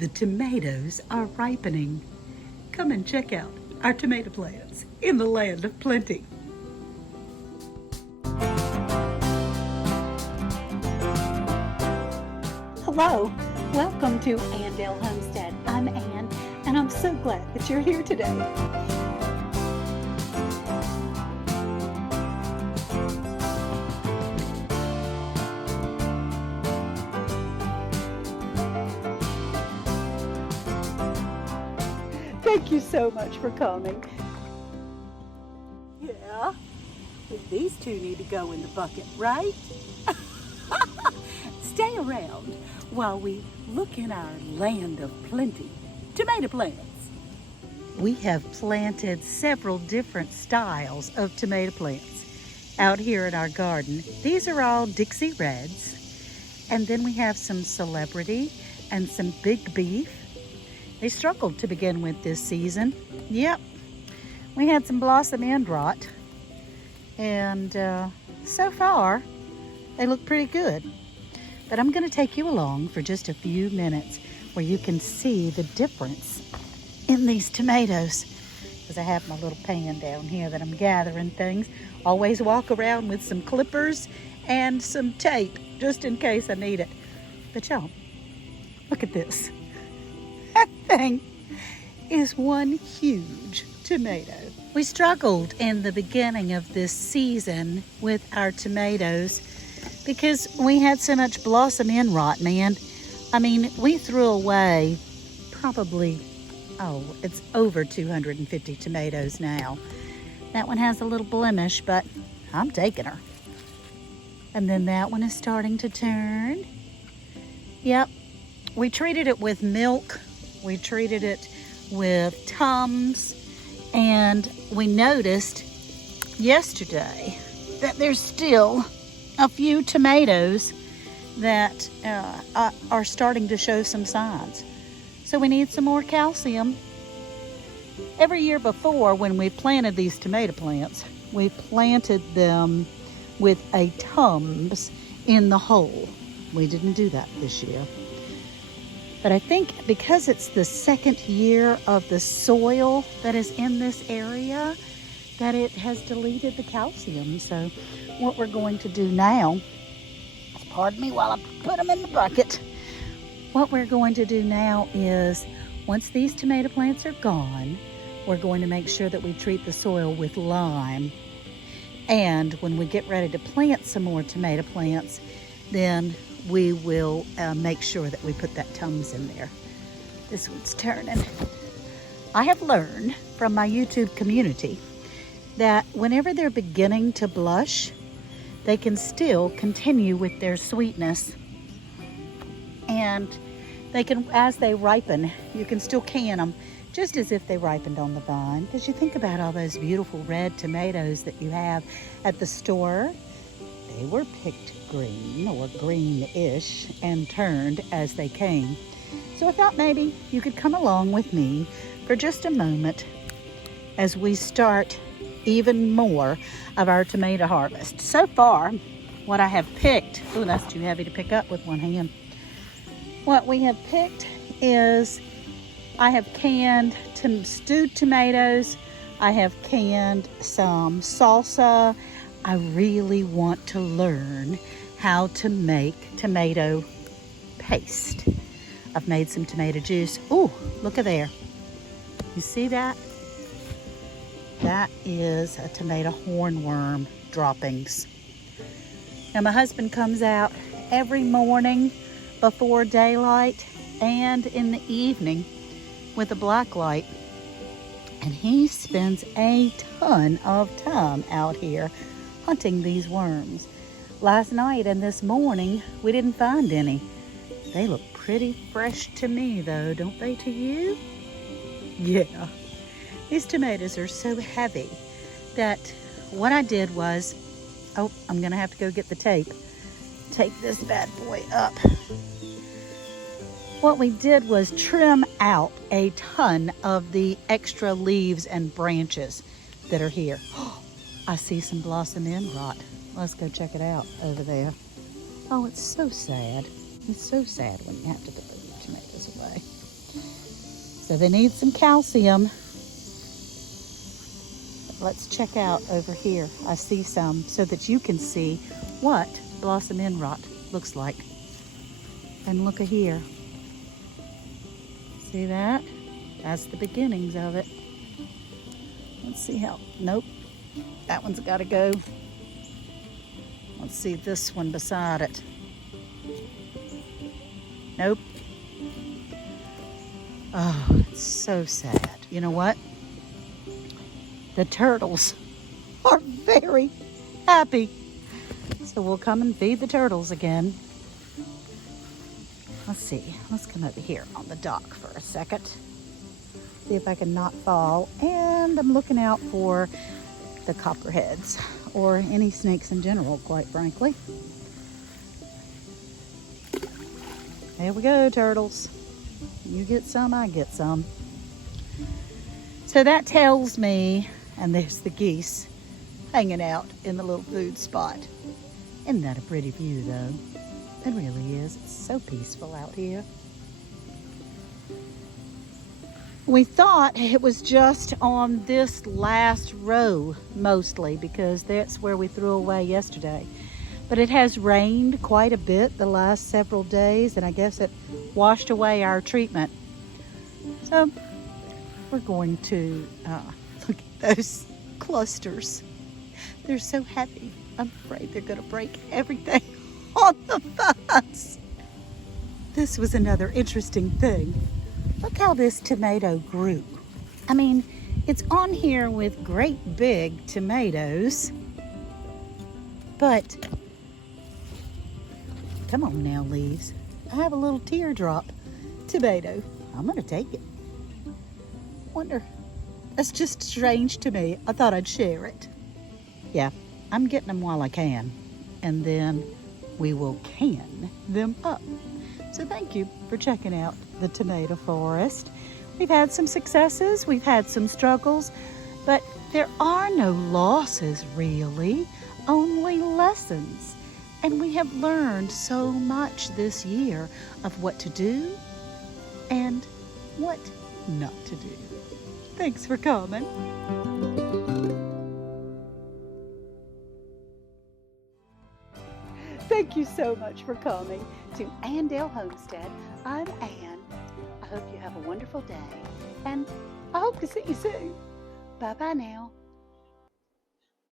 The tomatoes are ripening. Come and check out our tomato plants in the land of plenty. Hello, welcome to Andale Homestead. I'm Ann, and I'm so glad that you're here today. Thank you so much for coming. Yeah, these two need to go in the bucket, right? Stay around while we look in our land of plenty. Tomato plants. We have planted several different styles of tomato plants out here in our garden. These are all Dixie Reds. And then we have some Celebrity and some Big Beef. They struggled to begin with this season. Yep, we had some blossom end rot. And so far, they look pretty good. But I'm going to take you along for just a few minutes where you can see the difference in these tomatoes. Because I have my little pan down here that I'm gathering things. Always walk around with some clippers and some tape just in case I need it. But y'all, look at this. That thing is one huge tomato. We struggled in the beginning of this season with our tomatoes because we had so much blossom end rot, man. I mean, we threw away probably, it's over 250 tomatoes now. That one has a little blemish, but I'm taking her. And then that one is starting to turn. Yep, we treated it with milk. We treated it with Tums, and we noticed yesterday that there's still a few tomatoes that are starting to show some signs. So we need some more calcium. Every year before, when we planted these tomato plants, we planted them with a Tums in the hole. We didn't do that this year. But I think because it's the second year of the soil that is in this area, that it has deleted the calcium. So what we're going to do now, pardon me while I put them in the bucket. What we're going to do now is, once these tomato plants are gone, we're going to make sure that we treat the soil with lime. And when we get ready to plant some more tomato plants, then we will make sure that we put that Tums in there. This one's turning. I have learned from my YouTube community that whenever they're beginning to blush, they can still continue with their sweetness. And they can, as they ripen, you can still can them just as if they ripened on the vine. Because you think about all those beautiful red tomatoes that you have at the store. They were picked green or greenish and turned as they came. So I thought maybe you could come along with me for just a moment as we start even more of our tomato harvest. So far, what I have picked, oh, that's too heavy to pick up with one hand. What we have picked is, I have canned some stewed tomatoes. I have canned some salsa. I really want to learn how to make tomato paste. I've made some tomato juice. Ooh, look at there. You see that? That is a tomato hornworm droppings. Now my husband comes out every morning before daylight and in the evening with a black light, and he spends a ton of time out here hunting these worms. Last night and this morning we didn't find any. They look pretty fresh to me though, don't they to you? Yeah. These tomatoes are so heavy that what I did was, oh, I'm gonna have to go get the tape. Take this bad boy up. What we did was trim out a ton of the extra leaves and branches that are here. I see some blossom end rot. Let's go check it out over there. Oh, it's so sad. It's so sad when you have to throw your tomatoes away. So they need some calcium. Let's check out over here. I see some so that you can see what blossom end rot looks like. And look at here. See that? That's the beginnings of it. Let's see how, nope, that one's got to go. Let's see this one beside it. Nope. Oh, it's so sad. You know what? The turtles are very happy. So we'll come and feed the turtles again. Let's see. Let's come over here on the dock for a second. See if I can not fall. And I'm looking out for the copperheads or any snakes in general, quite frankly. There we go, turtles. You get some, I get some. So that tells me, and there's the geese hanging out in the little food spot. Isn't that a pretty view, though? It really is. It's so peaceful out here. We thought it was just on this last row, mostly, because that's where we threw away yesterday. But it has rained quite a bit the last several days, and I guess it washed away our treatment. So we're going to look at those clusters. They're so heavy. I'm afraid they're going to break everything on the fence. This was another interesting thing. Look how this tomato grew. I mean, it's on here with great big tomatoes, but come on now, leaves. I have a little teardrop tomato. I'm gonna take it. Wonder, that's just strange to me. I thought I'd share it. Yeah, I'm getting them while I can, and then we will can them up. So thank you for checking out the tomato forest. We've had some successes, we've had some struggles, but there are no losses really, only lessons. And we have learned so much this year of what to do and what not to do. Thanks for coming. Thank you so much for coming to Andale Homestead. I'm Ann. I hope you have a wonderful day, and I hope to see you soon. Bye-bye now.